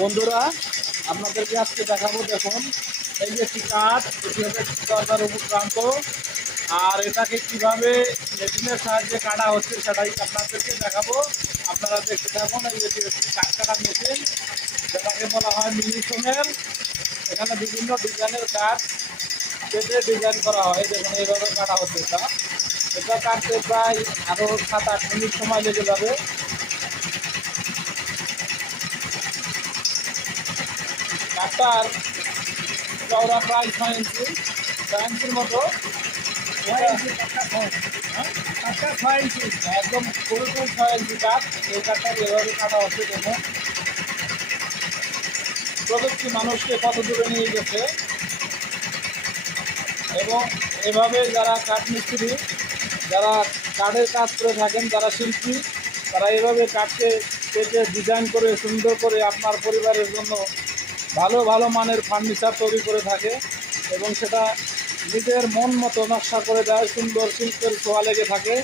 বন্ধুরা, আপনাদেরকে আজকে দেখাবো। দেখুন, এই যে একটি কাঠ, এটি হচ্ছে দরজার উপক্রান্ত। আর এটাকে কিভাবে মেশিনের সাহায্যে কাটা হচ্ছে সেটাই আপনাদেরকে দেখাবো। আপনারা দেখতে থাকুন। এই যে একটি কাঠ কাটার মেশিন, যেটাকে বলা হয় মিনি সোমেল। এখানে বিভিন্ন ডিজাইনের কাঠ কেটে ডিজাইন করা হয়। দেখুন, এইভাবে কাটা হচ্ছে। এটা কাটতে প্রায় আরও 7-8 মিনিট সময় লেগে যাবে। কাঠটার চওড়া প্রায় 6 ইঞ্চি, 6 ইঞ্চির মতো। ছয় ইঞ্চি পাক্কা ছয়, হ্যাঁ, পাক্কা 6 ইঞ্চি। একদম পুরোপুরি 6 ইঞ্চি কাঠ। এই কাঠটা যেভাবে কাটা হচ্ছে, দেখুন প্রযুক্তি মানুষকে কত দূরে নিয়ে গেছে। এবং এভাবে যারা কাঠ মিস্ত্রি, যারা কাঠের কাজ করে থাকেন, যারা শিল্পী, তারা এভাবে কাঠকে কেটে ডিজাইন করে সুন্দর করে আপনার পরিবারের জন্য ভালো ভালো মানের ফার্নিচার তৈরি করে থাকে। এবং সেটা নিজের মন মতো নকশা করে দেয়, সুন্দর শিল্পের ছোঁয়া লেগে থাকে।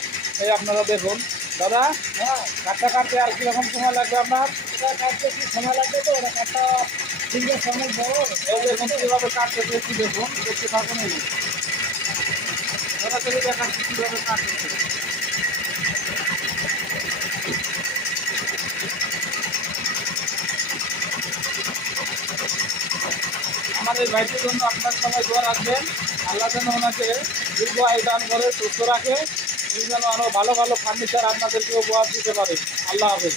এই আপনারা দেখুন। দাদা, হ্যাঁ, কাঠটা কাটতে আর কীরকম সময় লাগবে আপনার? এটা কাটতে কি সময় লাগবে? তো ওটা কাঠটা সিঙ্গেল সময় বড়। এই দেখুন কীভাবে কাটতে একটু দেখুন, দেখতে থাকুন। এই সরাসরি দেখাচ্ছি কীভাবে কাটতেছে। আমার এই ভাইটির জন্য আপনার সবাই দোয়া রাখবেন। আল্লাহ যেন ওনাকে দীর্ঘ আয়ু দান করে, সুস্থ রাখে। উনি যেন আরও ভালো ভালো ফার্নিচার আপনাদেরকে উপহার দিতে পারে। আল্লাহ হাফেজ।